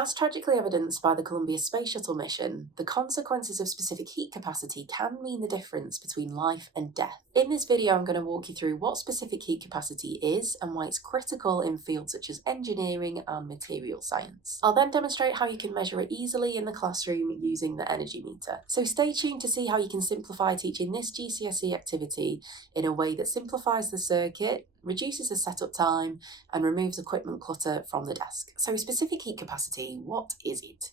As tragically evidenced by the Columbia Space Shuttle mission, the consequences of specific heat capacity can mean the difference between life and death. In this video, I'm going to walk you through what specific heat capacity is and why it's critical in fields such as engineering and material science. I'll then demonstrate how you can measure it easily in the classroom using the energy meter. So stay tuned to see how you can simplify teaching this GCSE activity in a way that simplifies the circuit, reduces the setup time, and removes equipment clutter from the desk. So specific heat capacity, what is it?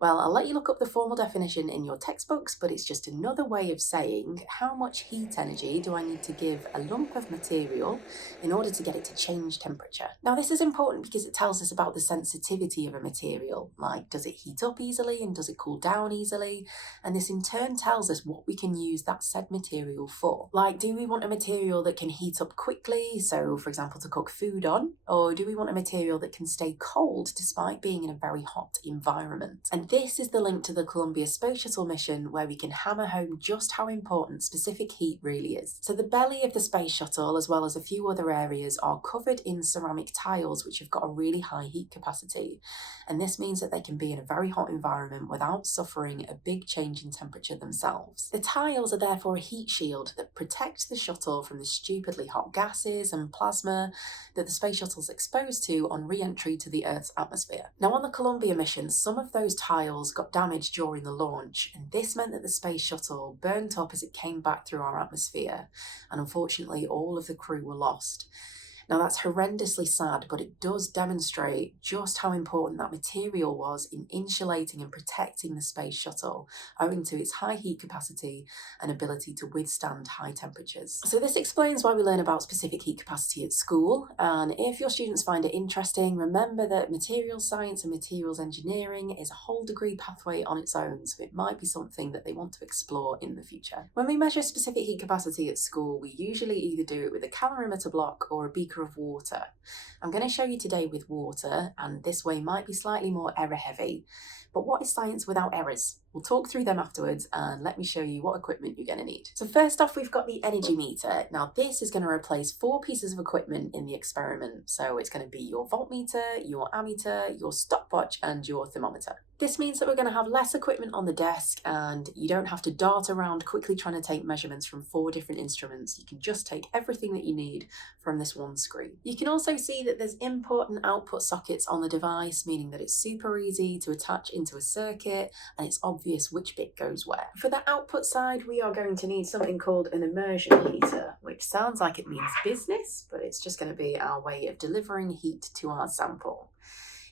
Well, I'll let you look up the formal definition in your textbooks, but it's just another way of saying how much heat energy do I need to give a lump of material in order to get it to change temperature. Now, this is important because it tells us about the sensitivity of a material, like does it heat up easily and does it cool down easily? And this in turn tells us what we can use that said material for. Like, do we want a material that can heat up quickly, so for example to cook food on, or do we want a material that can stay cold despite being in a very hot environment? And this is the link to the Columbia Space Shuttle mission where we can hammer home just how important specific heat really is. So the belly of the space shuttle, as well as a few other areas, are covered in ceramic tiles which have got a really high heat capacity. And this means that they can be in a very hot environment without suffering a big change in temperature themselves. The tiles are therefore a heat shield that protects the shuttle from the stupidly hot gases and plasma that the space shuttle's exposed to on re-entry to the Earth's atmosphere. Now, on the Columbia mission, some of those tiles got damaged during the launch, and this meant that the space shuttle burnt up as it came back through our atmosphere, and unfortunately all of the crew were lost. Now that's horrendously sad, but it does demonstrate just how important that material was in insulating and protecting the space shuttle, owing to its high heat capacity and ability to withstand high temperatures. So this explains why we learn about specific heat capacity at school, and if your students find it interesting, remember that materials science and materials engineering is a whole degree pathway on its own, so it might be something that they want to explore in the future. When we measure specific heat capacity at school, we usually either do it with a calorimeter block or a beaker of water. I'm going to show you today with water, and this way might be slightly more error heavy. But what is science without errors? We'll talk through them afterwards, and let me show you what equipment you're going to need. So first off, we've got the energy meter. Now this is going to replace 4 pieces of equipment in the experiment. So it's going to be your voltmeter, your ammeter, your stopwatch, and your thermometer. This means that we're going to have less equipment on the desk, and you don't have to dart around quickly trying to take measurements from 4 different instruments. You can just take everything that you need from this one screen. You can also see that there's input and output sockets on the device, meaning that it's super easy to attach into a circuit, and it's obvious which bit goes where. For the output side, we are going to need something called an immersion heater, which sounds like it means business, but it's just going to be our way of delivering heat to our sample.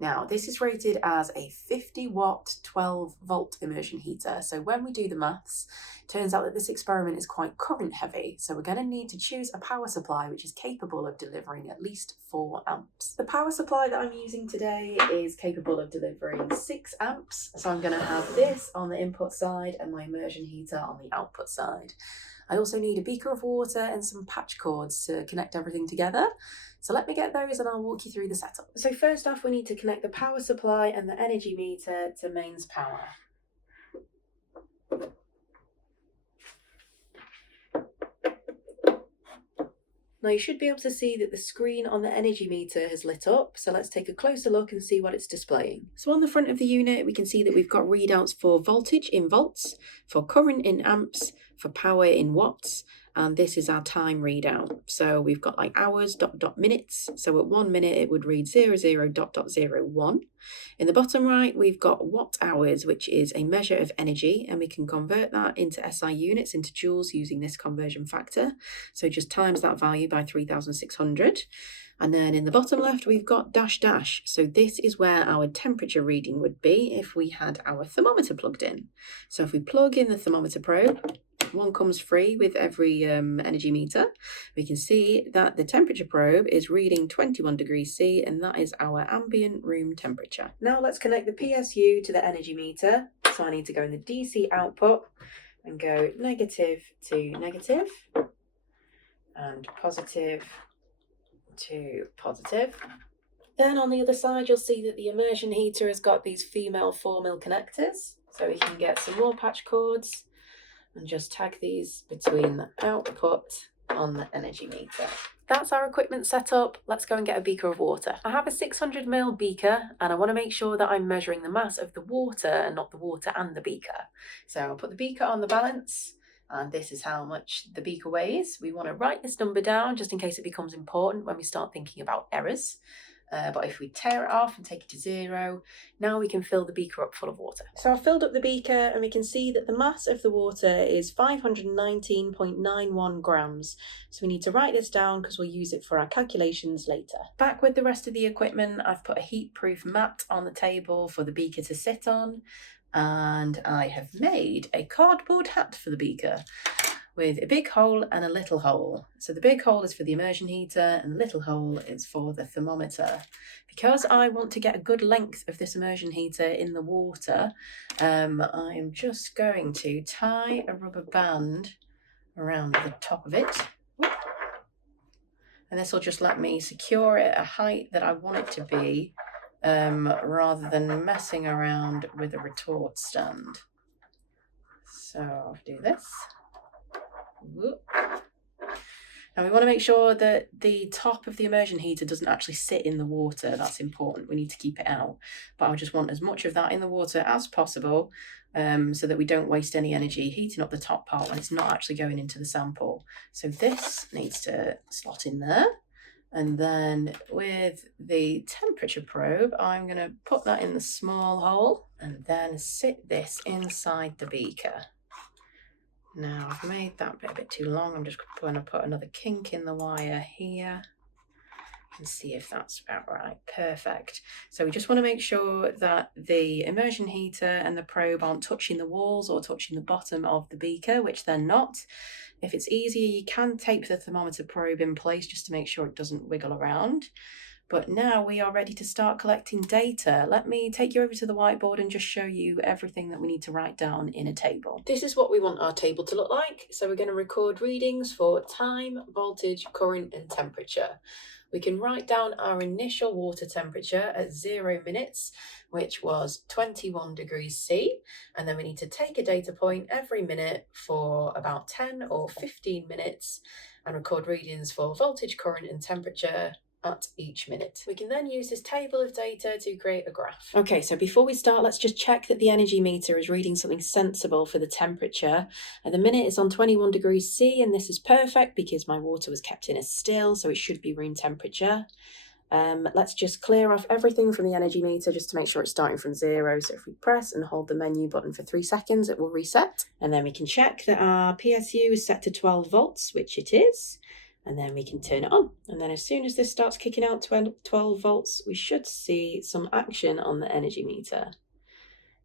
Now, this is rated as a 50 watt, 12 volt immersion heater. So when we do the maths, it turns out that this experiment is quite current heavy. So we're going to need to choose a power supply which is capable of delivering at least 4 amps. The power supply that I'm using today is capable of delivering 6 amps. So I'm going to have this on the input side and my immersion heater on the output side. I also need a beaker of water and some patch cords to connect everything together. So let me get those and I'll walk you through the setup. So first off, we need to connect the power supply and the energy meter to mains power. Now you should be able to see that the screen on the energy meter has lit up, so let's take a closer look and see what it's displaying. So on the front of the unit we can see that we've got readouts for voltage in volts, for current in amps, for power in watts, and this is our time readout. So we've got like hours, minutes, so at 1 minute it would read 00.01. In the bottom right we've got watt hours, which is a measure of energy, and we can convert that into SI units, into joules, using this conversion factor. So just times that value by 3600. And then in the bottom left we've got dash dash. So this is where our temperature reading would be if we had our thermometer plugged in. So if we plug in the thermometer probe, one comes free with every energy meter, we can see that the temperature probe is reading 21 degrees C, and that is our ambient room temperature. Now let's connect the PSU to the energy meter. So I need to go in the DC output and go negative to negative and positive to positive. Then on the other side you'll see that the immersion heater has got these female 4mm connectors, so we can get some more patch cords and just tag these between the output on the energy meter. That's our equipment set up. Let's go and get a beaker of water. I have a 600 ml beaker and I want to make sure that I'm measuring the mass of the water and not the water and the beaker. So I'll put the beaker on the balance, and this is how much the beaker weighs. We want to write this number down just in case it becomes important when we start thinking about errors. But if we tear it off and take it to 0, now we can fill the beaker up full of water. So I've filled up the beaker and we can see that the mass of the water is 519.91 grams. So we need to write this down because we'll use it for our calculations later. Back with the rest of the equipment, I've put a heat-proof mat on the table for the beaker to sit on. And I have made a cardboard hat for the beaker with a big hole and a little hole. So the big hole is for the immersion heater and the little hole is for the thermometer. Because I want to get a good length of this immersion heater in the water, I am just going to tie a rubber band around the top of it. And this will just let me secure it at a height that I want it to be, rather than messing around with a retort stand. So I'll do this. Now we want to make sure that the top of the immersion heater doesn't actually sit in the water. That's important. We need to keep it out. But I just want as much of that in the water as possible, so that we don't waste any energy heating up the top part when it's not actually going into the sample. So this needs to slot in there. And then with the temperature probe, I'm going to put that in the small hole and then sit this inside the beaker. Now I've made that bit a bit too long. I'm just going to put another kink in the wire here and see if that's about right. Perfect. So we just want to make sure that the immersion heater and the probe aren't touching the walls or touching the bottom of the beaker, which they're not. If it's easier, you can tape the thermometer probe in place just to make sure it doesn't wiggle around. But now we are ready to start collecting data. Let me take you over to the whiteboard and just show you everything that we need to write down in a table. This is what we want our table to look like. So we're going to record readings for time, voltage, current, and temperature. We can write down our initial water temperature at 0 minutes, which was 21 degrees C. And then we need to take a data point every minute for about 10 or 15 minutes and record readings for voltage, current, and temperature at each minute. We can then use this table of data to create a graph. Okay, so before we start, let's just check that the energy meter is reading something sensible for the temperature. At the minute it's on 21 degrees C, and this is perfect because my water was kept in as still, so it should be room temperature. Let's just clear off everything from the energy meter just to make sure it's starting from 0. So if we press and hold the menu button for 3 seconds, it will reset. And then we can check that our PSU is set to 12 volts, which it is. And then we can turn it on. And then as soon as this starts kicking out 12 volts, we should see some action on the energy meter.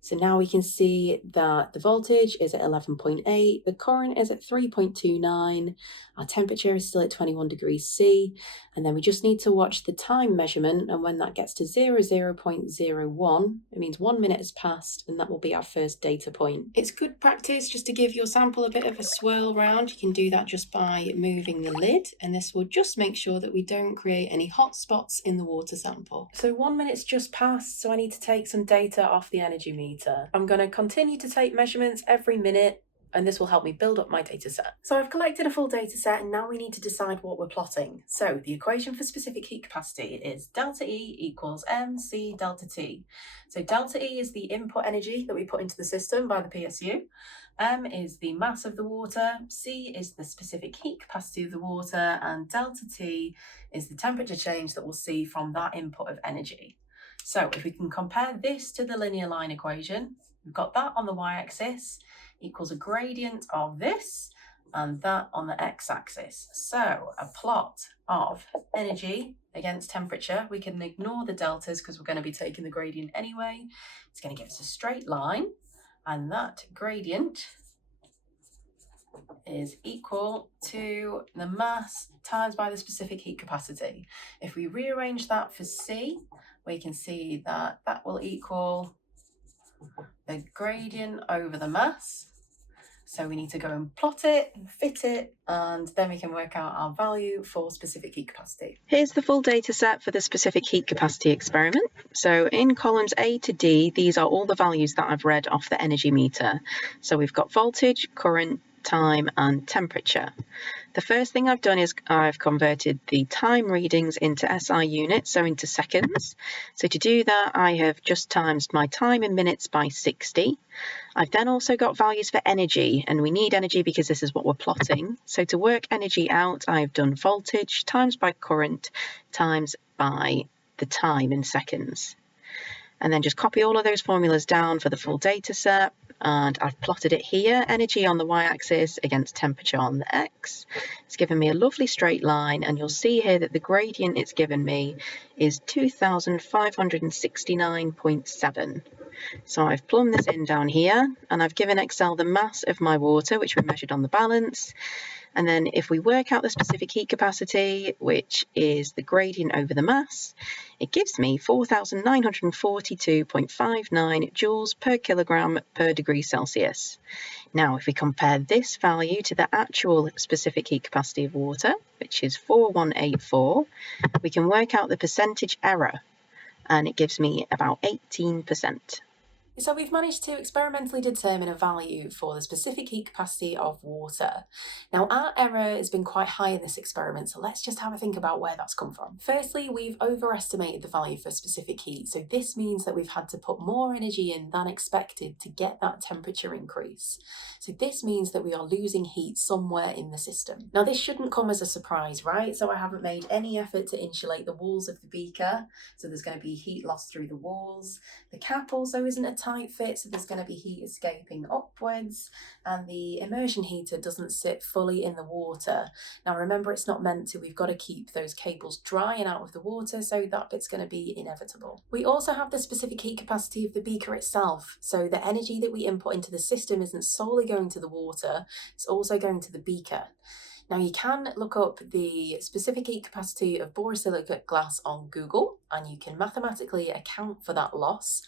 So now we can see that the voltage is at 11.8, the current is at 3.29, our temperature is still at 21 degrees C, and then we just need to watch the time measurement, and when that gets to 0.01, it means 1 minute has passed, and that will be our first data point. It's good practice just to give your sample a bit of a swirl round. You can do that just by moving the lid, and this will just make sure that we don't create any hot spots in the water sample. So 1 minute's just passed, so I need to take some data off the energy meter. I'm going to continue to take measurements every minute, and this will help me build up my data set. So I've collected a full data set, and now we need to decide what we're plotting. So the equation for specific heat capacity is delta E equals mc delta T. So delta E is the input energy that we put into the system by the PSU. M is the mass of the water, C is the specific heat capacity of the water, and delta T is the temperature change that we'll see from that input of energy. So if we can compare this to the linear line equation, we've got that on the y-axis equals a gradient of this and that on the x-axis. So a plot of energy against temperature, we can ignore the deltas because we're going to be taking the gradient anyway. It's going to give us a straight line, and that gradient is equal to the mass times by the specific heat capacity. If we rearrange that for C, we can see that that will equal the gradient over the mass. So we need to go and plot it and fit it, and then we can work out our value for specific heat capacity. Here's the full data set for the specific heat capacity experiment. So in columns A to D, these are all the values that I've read off the energy meter. So we've got voltage, current, time and temperature. The first thing I've done is I've converted the time readings into SI units, so into seconds. So to do that, I have just times my time in minutes by 60. I've then also got values for energy, and we need energy because this is what we're plotting. So to work energy out, I've done voltage times by current times by the time in seconds. And then just copy all of those formulas down for the full data set. And I've plotted it here, energy on the y-axis against temperature on the x. It's given me a lovely straight line, and you'll see here that the gradient it's given me is 2569.7. So I've plumbed this in down here, and I've given Excel the mass of my water, which we measured on the balance. And then if we work out the specific heat capacity, which is the gradient over the mass, it gives me 4,942.59 joules per kilogram per degree Celsius. Now, if we compare this value to the actual specific heat capacity of water, which is 4184, we can work out the percentage error, and it gives me about 18%. So we've managed to experimentally determine a value for the specific heat capacity of water. Now our error has been quite high in this experiment, so let's just have a think about where that's come from. Firstly, we've overestimated the value for specific heat, so this means that we've had to put more energy in than expected to get that temperature increase. So this means that we are losing heat somewhere in the system. Now this shouldn't come as a surprise, right? So I haven't made any effort to insulate the walls of the beaker, so there's going to be heat loss through the walls. The cap also isn't a tight fit, so there's going to be heat escaping upwards, and the immersion heater doesn't sit fully in the water. Now remember, it's not meant to, we've got to keep those cables dry and out of the water, so that bit's going to be inevitable. We also have the specific heat capacity of the beaker itself, so the energy that we input into the system isn't solely going to the water, it's also going to the beaker. Now you can look up the specific heat capacity of borosilicate glass on Google, and you can mathematically account for that loss.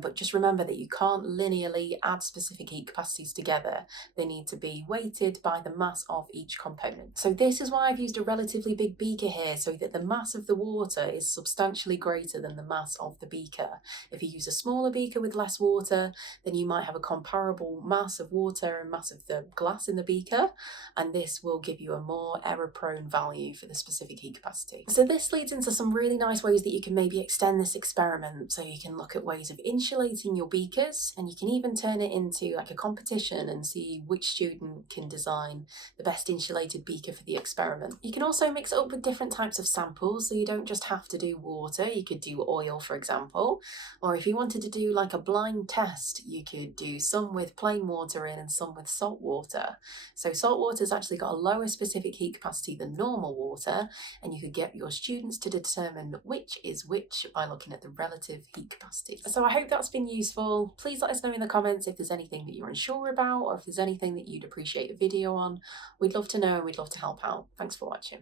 But just remember that you can't linearly add specific heat capacities together. They need to be weighted by the mass of each component. So this is why I've used a relatively big beaker here, so that the mass of the water is substantially greater than the mass of the beaker. If you use a smaller beaker with less water, then you might have a comparable mass of water and mass of the glass in the beaker, and this will give you a more error-prone value for the specific heat capacity. So this leads into some really nice ways that you can maybe extend this experiment. So you can look at ways of insulating your beakers, and you can even turn it into like a competition and see which student can design the best insulated beaker for the experiment. You can also mix it up with different types of samples, so you don't just have to do water, you could do oil, for example, or if you wanted to do like a blind test, you could do some with plain water in and some with salt water. So salt water's actually got a lower specific heat capacity than normal water, and you could get your students to determine which is which by looking at the relative heat capacity. So I hope that's been useful. Please let us know in the comments if there's anything that you're unsure about, or if there's anything that you'd appreciate a video on. We'd love to know, and we'd love to help out. Thanks for watching.